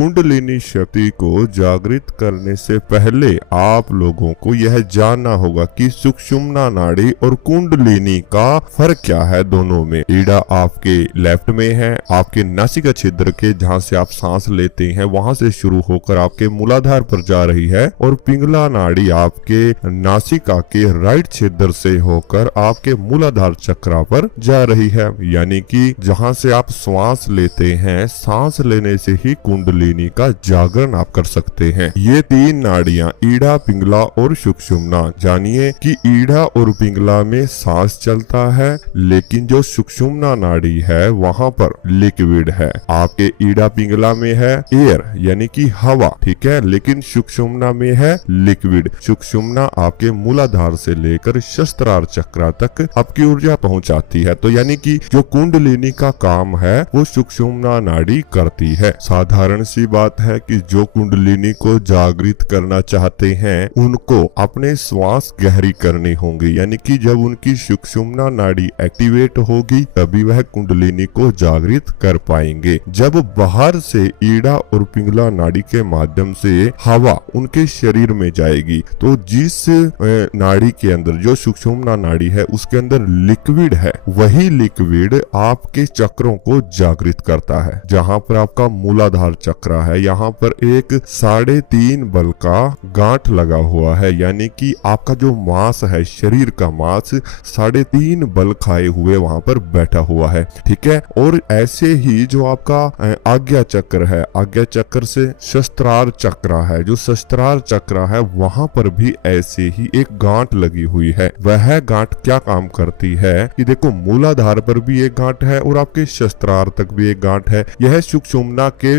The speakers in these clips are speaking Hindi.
कुंडलिनी शक्ति को जागृत करने से पहले आप लोगों को यह जानना होगा कि सुषुम्ना नाड़ी और कुंडलिनी का फर्क क्या है दोनों में। ईड़ा आपके लेफ्ट में है, आपके नासिका छिद्र के जहाँ से आप सांस लेते हैं वहां से शुरू होकर आपके मूलाधार पर जा रही है, और पिंगला नाड़ी आपके नासिका के राइट छिद्र से होकर आपके मूलाधार चक्र पर जा रही है। यानी कि जहाँ से आप श्वास लेते हैं, सांस लेने से ही कुंडलिनी का जागरण आप कर सकते हैं। ये तीन नाड़ियां ईड़ा, पिंगला और सुषुम्ना। जानिए कि ईड़ा और पिंगला में सांस चलता है, लेकिन जो सुषुम्ना नाड़ी है वहां पर लिक्विड है। आपके ईड़ा पिंगला में है एयर यानी कि हवा, ठीक है, लेकिन सुषुम्ना में है लिक्विड। सुषुम्ना आपके मूलाधार से लेकर सहस्त्रार चक्र तक आपकी ऊर्जा पहुंचाती है। तो यानी कि जो कुंडलिनी का काम है वो सुषुम्ना नाड़ी करती है। साधारण सी बात है कि जो कुंडलिनी को जागृत करना चाहते हैं उनको अपने श्वास गहरी करनी होंगी, यानी कि जब उनकी सुषुम्ना नाड़ी एक्टिवेट होगी तभी वह कुंडलिनी को जागृत कर पाएंगे। जब बाहर से ईड़ा और पिंगला नाड़ी के माध्यम से हवा उनके शरीर में जाएगी तो जिस नाड़ी के अंदर, जो सुषुम्ना नाड़ी है उसके अंदर लिक्विड है, वही लिक्विड आपके चक्रों को जागृत करता है। जहाँ पर आपका मूलाधार चक्र है यहाँ पर एक 3.5 बल का गांठ लगा हुआ है, यानी कि आपका जो मांस है, शरीर का मांस 3.5 बल खाए हुए वहां पर बैठा हुआ है, ठीक है। और ऐसे ही जो आपका आज्ञा चक्र है, आज्ञा चक्र से सहस्त्रार चक्र है, जो सहस्त्रार चक्र है वहां पर भी ऐसे ही एक गांठ लगी हुई है। वह गांठ क्या काम करती है कि देखो, मूलाधार पर भी एक गांठ है और आपके सहस्त्रार तक भी एक गांठ है। यह सुषुम्ना के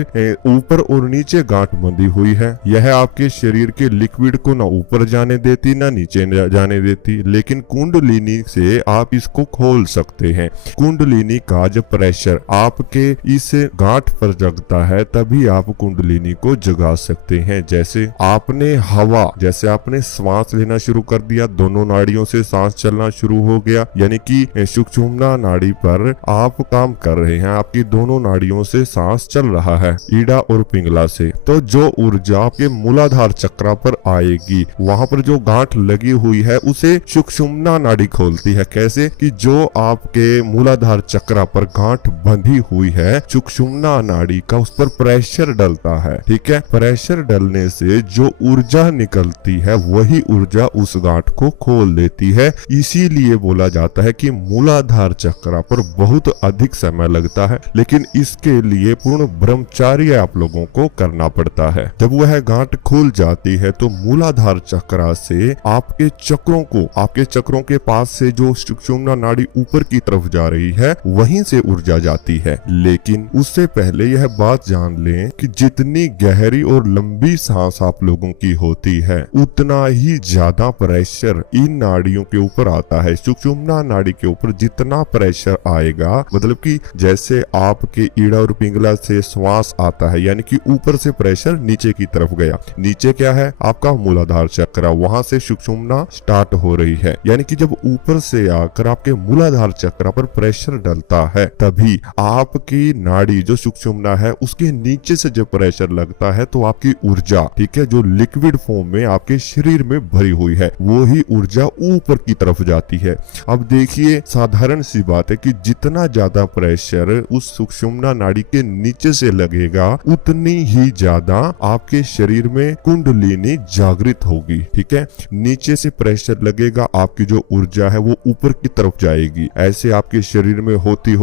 ऊपर और नीचे गांठ बंधी हुई है। यह आपके शरीर के लिक्विड को ना ऊपर जाने देती ना नीचे जाने देती, लेकिन कुंडलिनी से आप इसको खोल सकते हैं। कुंडलिनी का जब प्रेशर आपके इस गांठ पर जगता है तभी आप कुंडलिनी को जगा सकते हैं। जैसे आपने सांस लेना शुरू कर दिया, दोनों नाड़ियों से सांस चलना शुरू हो गया, यानी कि सुषुम्ना नाड़ी पर आप काम कर रहे हैं, आपकी दोनों नाड़ियों से सांस चल रहा है ईड़ा और पिंगला से। तो जो ऊर्जा आपके मूलाधार चक्र पर आएगी, वहां पर जो गांठ लगी हुई है उसे सुषुम्ना नाड़ी खोलती है। कैसे कि जो आपके मूलाधार चक्र पर गांठ बंधी हुई है, सुषुम्ना नाड़ी का उस पर प्रेशर डलता है, ठीक है। प्रेशर डलने से जो ऊर्जा निकलती है वही ऊर्जा उस गांठ को खोल देती है। इसीलिए बोला जाता है कि मूलाधार चक्र पर बहुत अधिक समय लगता है, लेकिन इसके लिए पूर्ण ब्रह्मचर्य आप लोगों को करना पड़ता है। जब वह गांठ खुल जाती है तो मूलाधार चक्र से आपके चक्रों के पास से जो सुषुम्ना नाड़ी ऊपर की तरफ जा रही है वहीं से ऊर्जा जाती है। लेकिन उससे पहले यह बात जान लें कि जितनी गहरी और लंबी सांस आप लोगों की होती है उतना ही ज्यादा प्रेशर इन नाड़ियों के ऊपर आता है। सुषुम्ना नाड़ी के ऊपर जितना प्रेशर आएगा, मतलब कि जैसे आपके ईड़ा और पिंगला से श्वास आता है, यानी कि ऊपर से प्रेशर नीचे की तरफ गया। नीचे क्या है? आपका मूलाधार चक्र, वहां से सुषुम्ना स्टार्ट हो रही है। यानी कि जब ऊपर से आकर आपके मूलाधार चक्र पर प्रेशर डलता है तभी आपकी नाड़ी जो सुषुम्ना है उसके नीचे से जब प्रेशर लगता है तो आपकी ऊर्जा, ठीक है, जो लिक्विड फॉर्म में आपके शरीर में भरी हुई है वो ही ऊर्जा ऊपर की तरफ जाती है। अब देखिए, साधारण सी बात है कि जितना ज्यादा प्रेशर उस सुषुम्ना नाड़ी के नीचे से लगेगा उतनी ही ज्यादा आपके शरीर में कुंडलिनी जागृत होगी, ठीक है। नीचे से प्रेशर लगेगा, आपकी जो ऊर्जा है वो ऊपर की तरफ जाएगी। ऐसे आपके शरीर में होती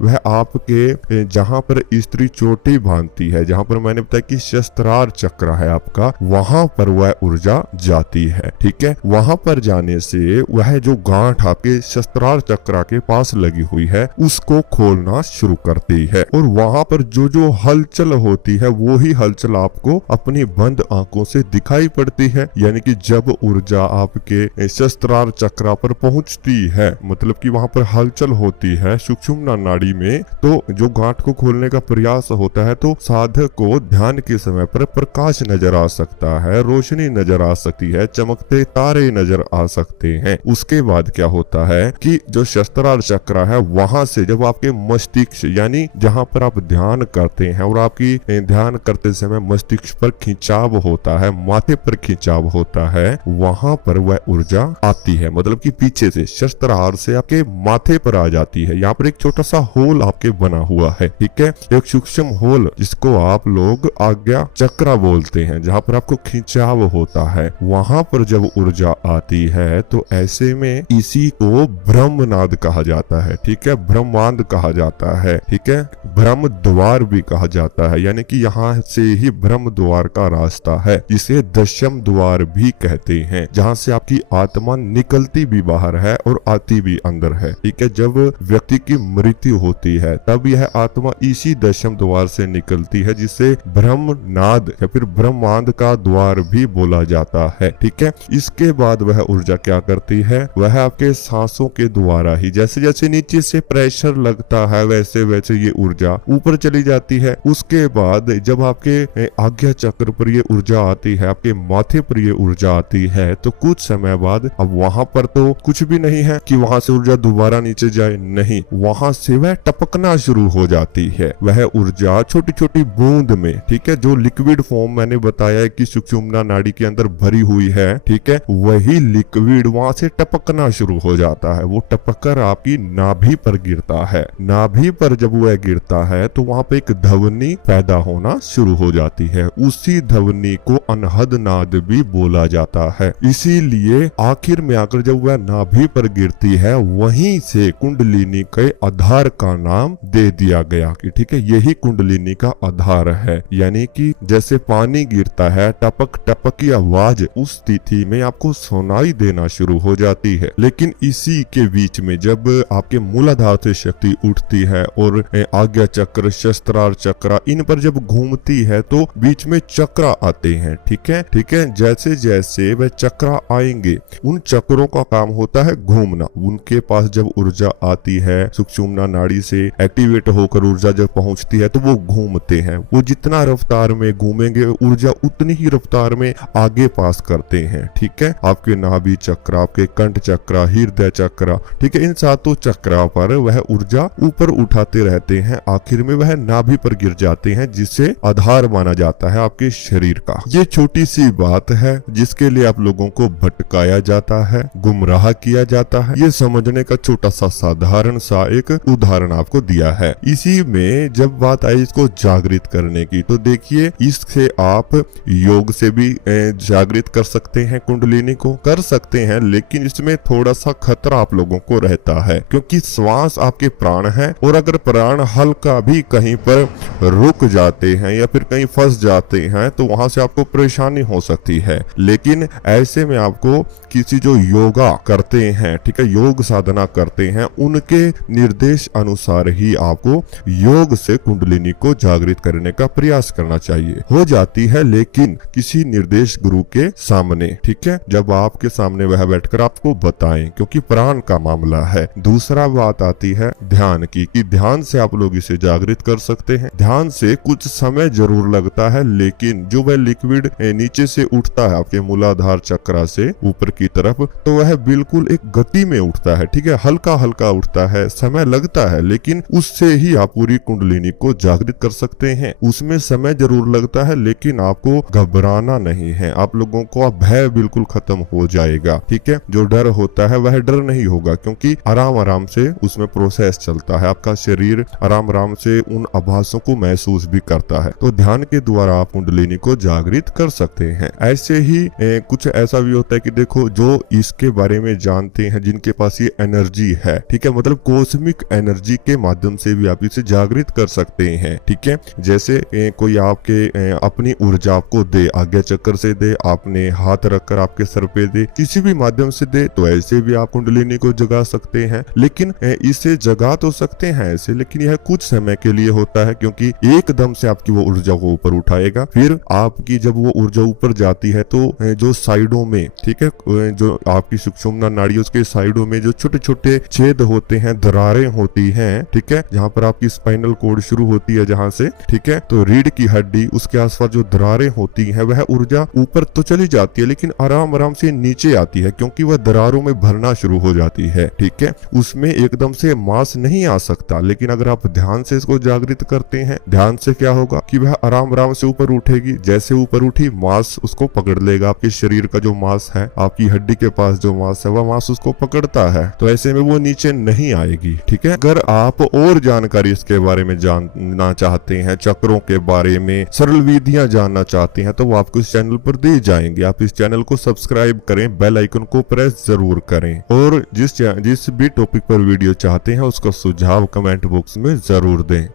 वह आपके जहां पर स्त्री चोटी बांधती है, जहां पर मैंने बताया कि सहस्त्रार चक्र है आपका, वहां पर वह ऊर्जा जाती है, ठीक है। वहां पर जाने से वह जो गांठ आपके सहस्त्रार चक्र के पास लगी हुई है उसको खोलना शुरू करती है, और वहां पर जो हलचल होती है वो ही हलचल आपको अपनी बंद आंखों से दिखाई पड़ती है। यानी कि जब ऊर्जा आपके सहस्त्रार चक्र पर पहुंचती है, मतलब कि वहां पर हलचल होती है सुषुम्ना नाड़ी में, तो जो गांठ को खोलने का प्रयास होता है तो साधक को ध्यान के समय पर प्रकाश नजर आ सकता है, रोशनी नजर आ सकती है, चमकते तारे नजर आ सकते हैं। उसके बाद क्या होता है कि जो सहस्त्रार चक्र है वहां से जब आपके मस्तिष्क, यानी जहां पर आप ध्यान करते हैं और आपकी ध्यान करते समय मस्तिष्क पर खिंचाव होता है, माथे पर खिंचाव होता है, वहां पर वह ऊर्जा आती है। मतलब कि पीछे से शस्त्रार से आपके माथे पर आ जाती है। यहाँ पर एक छोटा सा होल आपके बना हुआ है, ठीक है, एक सूक्ष्म होल जिसको आप लोग आज्ञा चक्र बोलते हैं, जहाँ पर आपको खिंचाव होता है। वहां पर जब ऊर्जा आती है तो ऐसे में इसी को ब्रह्मनाद कहा जाता है, ठीक है, ब्रह्मांड कहा जाता है, ठीक है, ब्रह्म द्वार भी कहा जाता है, यानी कि यहाँ से ही ब्रह्म द्वार का रास्ता है, जिसे दशम द्वार भी कहते हैं, जहाँ से आपकी आत्मा निकलती भी बाहर है और आती भी अंदर है, ठीक है। जब व्यक्ति की मृत्यु होती है तब यह आत्मा इसी दशम द्वार से निकलती है, जिसे ब्रह्मनाद या फिर ब्रह्मांड का द्वार भी बोला जाता है, ठीक है। इसके बाद वह ऊर्जा क्या करती है, वह आपके सांसों के द्वारा ही, जैसे जैसे नीचे से प्रेशर लगता है वैसे वैसे ये ऊर्जा ऊपर चली जाती है। उसके बाद जब आपके आज्ञा चक्र पर ये ऊर्जा आती है, आपके माथे पर ये ऊर्जा आती है, तो कुछ समय बाद अब वहां पर तो कुछ भी नहीं है कि वहां से ऊर्जा दोबारा नीचे जाए, नहीं, वहां से वह टपकना शुरू हो जाती है। वह ऊर्जा छोटी छोटी बूंद में, ठीक है, जो लिक्विड फॉर्म मैंने बताया है कि सुषुम्ना नाड़ी के अंदर भरी हुई है, ठीक है, वही लिक्विड वहां से टपकना शुरू हो जाता है। वो टपककर आपकी नाभि पर गिरता है। नाभि पर जब वह गिरता है तो वहां पे एक ध्वनि पैदा होना शुरू हो जाती है। उसी ध्वनि को अनहद नाद भी बोला जाता है। इसीलिए आखिर में आकर जब वह नाभि पर गिरती है, वहीं से कुंडलिनी के आधार का नाम दे दिया गया कि ठीक है, यही कुंडलिनी का आधार है। यानी कि जैसे पानी गिरता है, टपक टपक की आवाज उस स्थिति में आपको सुनाई देना शुरू हो जाती है। लेकिन इसी के बीच में जब आपके मूलाधार से शक्ति उठती है और आज्ञा चक्र, शस्त्रार चक्र, इन पर जब घूमती है तो बीच में चक्र आते हैं, ठीक है, ठीक है। जैसे जैसे वह चक्र आएंगे, उन चक्रों का काम होता है घूमना। उनके पास जब ऊर्जा आती है, सुषुम्ना नाड़ी से एक्टिवेट होकर ऊर्जा जब पहुंचती है तो वो घूमते हैं। वो जितना रफ्तार में घूमेंगे, ऊर्जा उतनी ही रफ्तार में आगे पास करते हैं, ठीक है। आपके नाभि चक्र, आपके कंठ चक्र, हृदय चक्र, ठीक है, इन सातों चक्र पर वह ऊर्जा ऊपर उठाते रहते हैं। आखिर में वह नाभि पर गिर जाते हैं, जिसे आधार माना जाता है आपके शरीर का। ये छोटी सी बात है जिसके लिए आप लोगों को भटकाया जाता है, गुमराह किया जाता है। ये समझने का छोटा सा साधारण सा एक उदाहरण आपको दिया है। इसी में जब बात आई इसको जागृत करने की, तो देखिए इससे आप योग से भी जागृत कर सकते हैं, कुंडलिनी को कर सकते हैं, लेकिन इसमें थोड़ा सा खतरा आप लोगों को रहता है, क्योंकि श्वास आपके प्राण है और अगर प्राण हल्का भी कहीं पर रुक जाते हैं या फिर कहीं फंस जाते हैं तो वहां से आपको परेशानी हो सकती है। लेकिन ऐसे में आपको किसी जो योगा करते हैं, ठीक है, योग साधना करते हैं, उनके निर्देश अनुसार ही आपको योग से कुंडलिनी को जागृत करने का प्रयास करना चाहिए। हो जाती है लेकिन किसी निर्देश गुरु के सामने, ठीक है, जब आपके सामने वह बैठकर आपको बताएं, क्योंकि प्राण का मामला है। दूसरा बात आती है ध्यान की, कि ध्यान से आप लोग इसे जागृत कर सकते हैं। ध्यान से कुछ समय जरूर लगता है, लेकिन जो वह लिक्विड नीचे से उठता है आपके मूलाधार चक्र से ऊपर की तरफ, तो वह बिल्कुल एक गति में उठता है, ठीक है, हल्का हल्का उठता है, समय लगता है, लेकिन उससे ही आप पूरी कुंडलिनी को जागृत कर सकते हैं। उसमें समय जरूर लगता है, लेकिन आपको घबराना नहीं है। आप लोगों को भय बिल्कुल खत्म हो जाएगा, ठीक है। जो डर होता है वह डर नहीं होगा, क्योंकि आराम आराम से उसमें प्रोसेस चलता है। आपका शरीर आराम आराम से उन आभासों को महसूस भी करता है। तो ध्यान के द्वारा आप कुंडलिनी को जागृत कर सकते हैं। ऐसे ही कुछ ऐसा भी होता है कि देखो, जो इसके बारे में जानते हैं, जिनके पास ये एनर्जी है, ठीक है, मतलब कॉस्मिक एनर्जी के माध्यम से भी आप इसे जागृत कर सकते हैं, ठीक है। जैसे कोई आपके अपनी ऊर्जा आपको दे, आज्ञा चक्र से दे, आपने हाथ रखकर आपके सर पे दे, किसी भी माध्यम से दे, तो ऐसे भी आप कुंडलिनी को जगा सकते हैं। लेकिन इसे जगा तो सकते हैं ऐसे, लेकिन यह कुछ समय के लिए होता है, क्योंकि एकदम से आपकी वो ऊर्जा को ऊपर उठाएगा। फिर आपकी जब वो ऊर्जा ऊपर जाती है तो जो साइडों में, ठीक है, जो आपकी सुषुम्ना नाड़ी, उसके साइडों में जो छोटे छोटे छेद होते हैं, दरारें होती हैं, ठीक है, जहाँ पर आपकी स्पाइनल कोड शुरू होती है, जहाँ से, ठीक है, तो रीढ़ की हड्डी, उसके आसपास जो दरारें होती हैं, वह ऊर्जा ऊपर तो चली जाती है, लेकिन आराम आराम से नीचे आती है, क्योंकि वह दरारों में भरना शुरू हो जाती है, ठीक है। उसमें एकदम से मास नहीं आ सकता, लेकिन अगर आप ध्यान से इसको जागृत करते हैं, ध्यान से क्या होगा कि वह आराम आराम से ऊपर उठेगी। जैसे ऊपर उठी, मांस उसको पकड़ लेगा। आपके शरीर का जो मांस है, आपकी हड्डी के पास जो मांस है, वह मांस उसको पकड़ता है, तो ऐसे में वो नीचे नहीं आएगी। ठीक है। अगर आप और जानकारी इसके बारे में जानना चाहते हैं, चक्रों के बारे में सरल विधियां जानना चाहते हैं, तो वो आपको इस चैनल पर दी जाएंगे। आप इस चैनल को सब्सक्राइब करें, बेल आइकन को प्रेस जरूर करें, और जिस भी टॉपिक पर वीडियो चाहते हैं उसका सुझाव कमेंट बॉक्स में जरूर दें।